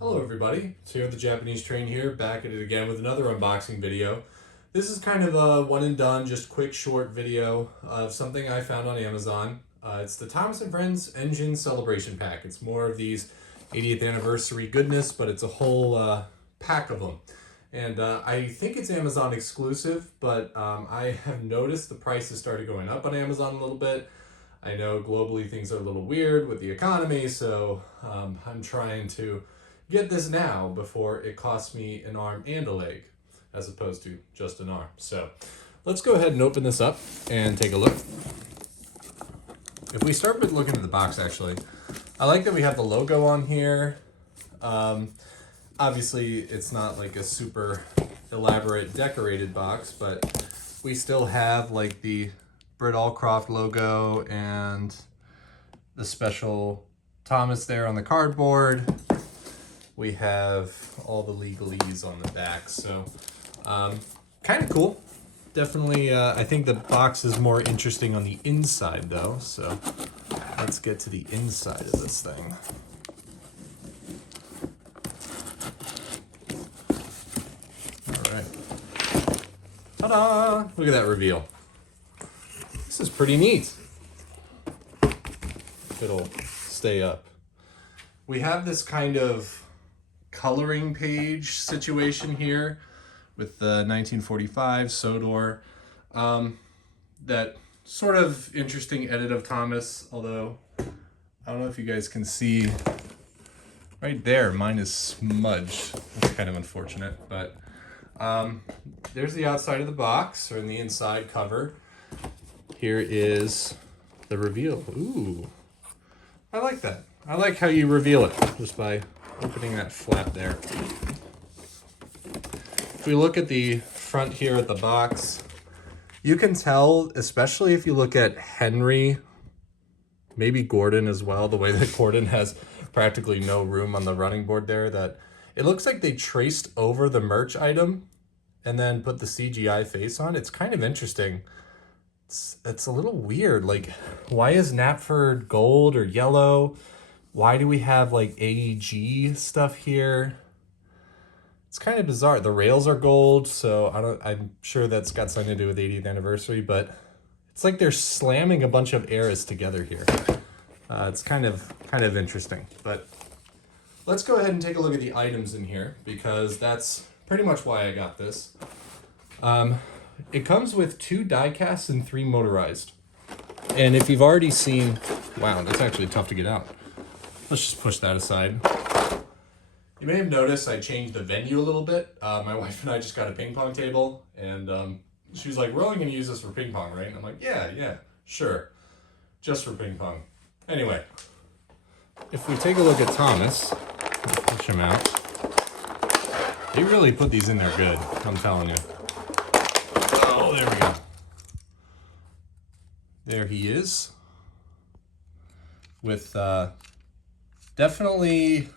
Hello everybody, it's here the Japanese Train here, back at it again with another unboxing video. This is kind of a one and done, just quick short video of something I found on Amazon. It's the Thomas & Friends Engine Celebration Pack. It's more of these 80th anniversary goodness, but it's a whole pack of them. And I think it's Amazon exclusive, but I have noticed the prices started going up on Amazon a little bit. I know globally things are a little weird with the economy, so I'm trying to get this now before it costs me an arm and a leg, as opposed to just an arm. So let's go ahead and open this up and take a look. If we start with looking at the box, actually, I like that we have the logo on here. Obviously, it's not like a super elaborate decorated box, but we still have like the Britt Allcroft logo and the special Thomas there on the cardboard. We have all the legalese on the back, so kind of cool. Definitely, I think the box is more interesting on the inside though, so let's get to the inside of this thing. All right. Ta-da! Look at that reveal. This is pretty neat. It'll stay up. We have this kind of coloring page situation here with the 1945 Sodor. That sort of interesting edit of Thomas, although I don't know if you guys can see right there, mine is smudged. That's kind of unfortunate, but there's the outside of the box, or in the inside cover. Here is the reveal. Ooh, I like that. I like how you reveal it just by opening that flap there. If we look at the front here at the box, you can tell, especially if you look at Henry, maybe Gordon as well, the way that Gordon has practically no room on the running board there, that it looks like they traced over the merch item and then put the CGI face on. It's kind of interesting. It's a little weird. Like, why is Knapford gold or yellow? Why do we have like AEG stuff here? It's kind of bizarre. The rails are gold, so I'm sure that's got something to do with 80th anniversary, but it's like they're slamming a bunch of eras together here. It's kind of interesting, but let's go ahead and take a look at the items in here, because that's pretty much why I got this. It comes with 2 die-casts and 3 motorized. And if you've already seen, wow, that's actually tough to get out. Let's just push that aside. You may have noticed I changed the venue a little bit. My wife and I just got a ping pong table, and she was like, we're only gonna use this for ping pong, right? And I'm like, yeah, sure. Just for ping pong. Anyway, if we take a look at Thomas, push him out. They really put these in there good, I'm telling you. Oh, there we go. There he is. With definitely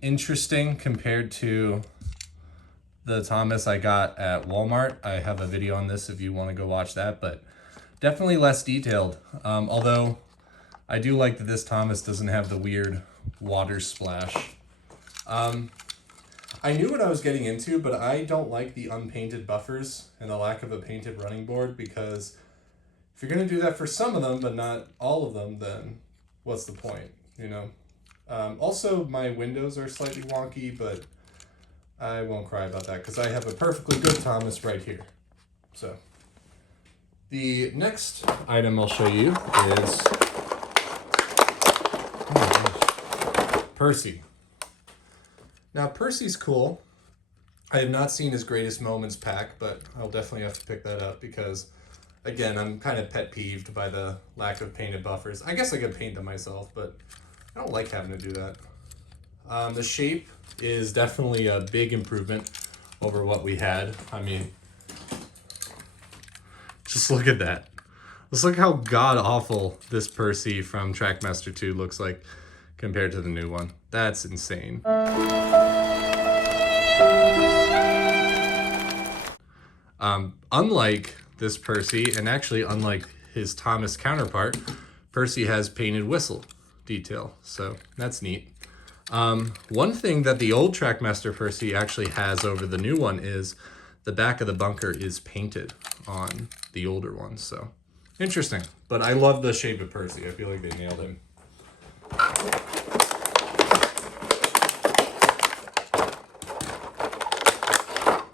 interesting compared to the Thomas I got at Walmart. I have a video on this if you want to go watch that, but definitely less detailed. Although I do like that this Thomas doesn't have the weird water splash. I knew what I was getting into, but I don't like the unpainted buffers and the lack of a painted running board, because if you're going to do that for some of them, but not all of them, then what's the point, you know? Also, my windows are slightly wonky, but I won't cry about that because I have a perfectly good Thomas right here. So, the next item I'll show you is Percy. Now, Percy's cool. I have not seen his Greatest Moments pack, but I'll definitely have to pick that up because, again, I'm kind of pet peeved by the lack of painted buffers. I guess I could paint them myself, but I don't like having to do that. The shape is definitely a big improvement over what we had. I mean, just look at that. Let's look how god-awful this Percy from Trackmaster 2 looks like compared to the new one. That's insane. Unlike this Percy, and actually unlike his Thomas counterpart, Percy has painted whistle detail, so that's neat. One thing that the old Trackmaster Percy actually has over the new one is the back of the bunker is painted on the older one, so interesting. But I love the shape of Percy. I feel like they nailed him.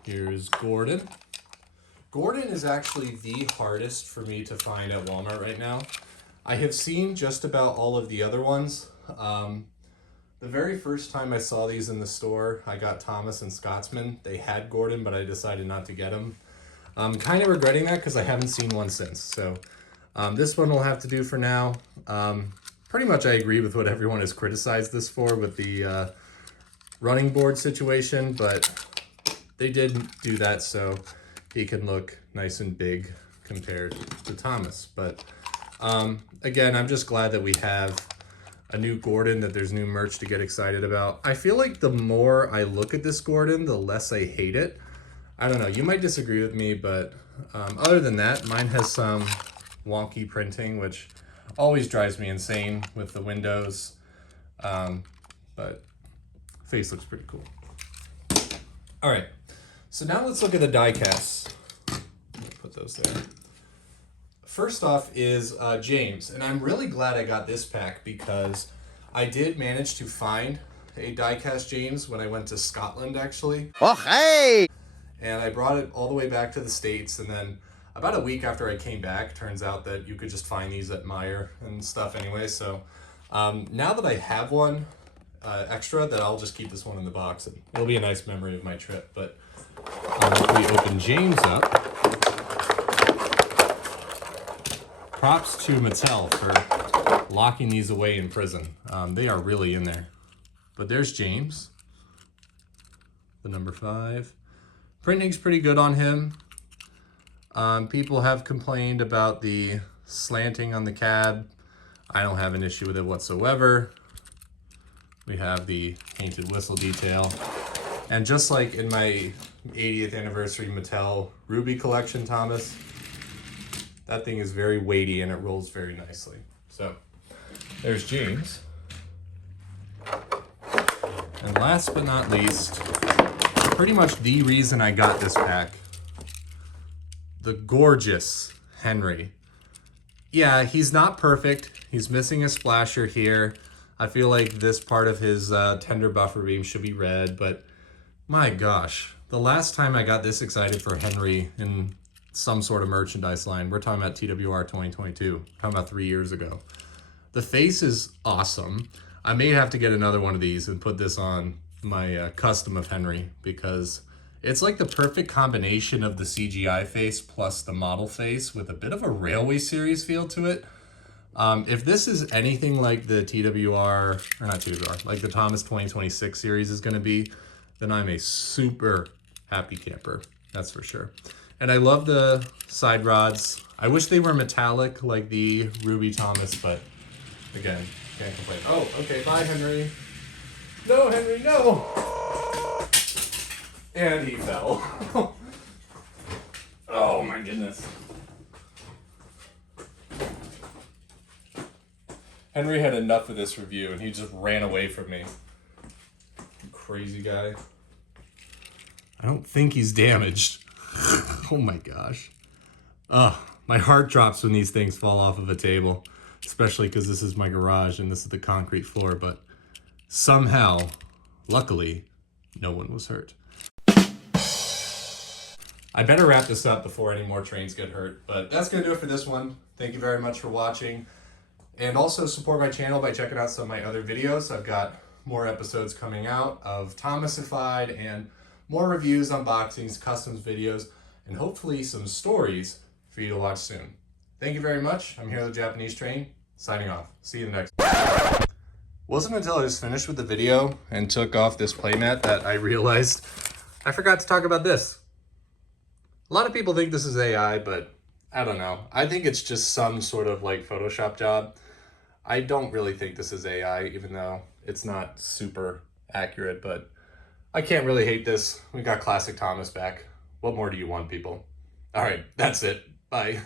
Here's Gordon. Gordon is actually the hardest for me to find at Walmart right now. I have seen just about all of the other ones. The very first time I saw these in the store, I got Thomas and Scotsman. They had Gordon, but I decided not to get him. I'm kind of regretting that because I haven't seen one since. So this one will have to do for now. Pretty much I agree with what everyone has criticized this for with the running board situation, but they did do that so he can look nice and big compared to Thomas. But again, I'm just glad that we have a new Gordon, that there's new merch to get excited about. I feel like the more I look at this Gordon, the less I hate it. I don't know, you might disagree with me, but other than that, mine has some wonky printing, which always drives me insane with the windows. But face looks pretty cool. All right, so now let's look at the die casts. Put those there. First off is James, and I'm really glad I got this pack because I did manage to find a Diecast James when I went to Scotland, actually. Oh, hey! And I brought it all the way back to the States, and then about a week after I came back, turns out that you could just find these at Meijer and stuff anyway. So now that I have one extra, that I'll just keep this one in the box, and it'll be a nice memory of my trip. But if we open James up, props to Mattel for locking these away in prison. They are really in there. But there's James, the number 5. Printing's pretty good on him. People have complained about the slanting on the cab. I don't have an issue with it whatsoever. We have the painted whistle detail. And just like in my 80th anniversary Mattel Ruby collection, Thomas, that thing is very weighty and it rolls very nicely. So there's James. And last but not least, pretty much the reason I got this pack, the gorgeous Henry. Yeah, he's not perfect. He's missing a splasher here. I feel like this part of his tender buffer beam should be red, but my gosh, the last time I got this excited for Henry in some sort of merchandise line, we're talking about TWR 2022, talking about 3 years ago. The face is awesome. I may have to get another one of these and put this on my custom of Henry because it's like the perfect combination of the CGI face plus the model face with a bit of a Railway Series feel to it. If this is anything like the TWR, or not TWR, like the Thomas 2026 series is going to be, then I'm a super happy camper, that's for sure. And I love the side rods. I wish they were metallic like the Ruby Thomas, but again, can't complain. Oh, okay, bye, Henry. No, Henry, no! And he fell. Oh my goodness. Henry had enough of this review and he just ran away from me. Crazy guy. I don't think he's damaged. Oh my gosh. Oh, my heart drops when these things fall off of a table, especially because this is my garage and this is the concrete floor, but somehow, luckily, no one was hurt. I better wrap this up before any more trains get hurt, but that's going to do it for this one. Thank you very much for watching. And also support my channel by checking out some of my other videos. I've got more episodes coming out of Thomasified and more reviews, unboxings, customs videos, and hopefully some stories for you to watch soon. Thank you very much. I'm here with the Japanese Train, signing off. See you in the next one. Wasn't until I was finished with the video and took off this playmat that I realized I forgot to talk about this. A lot of people think this is AI, but I don't know. I think it's just some sort of like Photoshop job. I don't really think this is AI, even though it's not super accurate, but I can't really hate this. We got classic Thomas back. What more do you want, people? All right, that's it. Bye.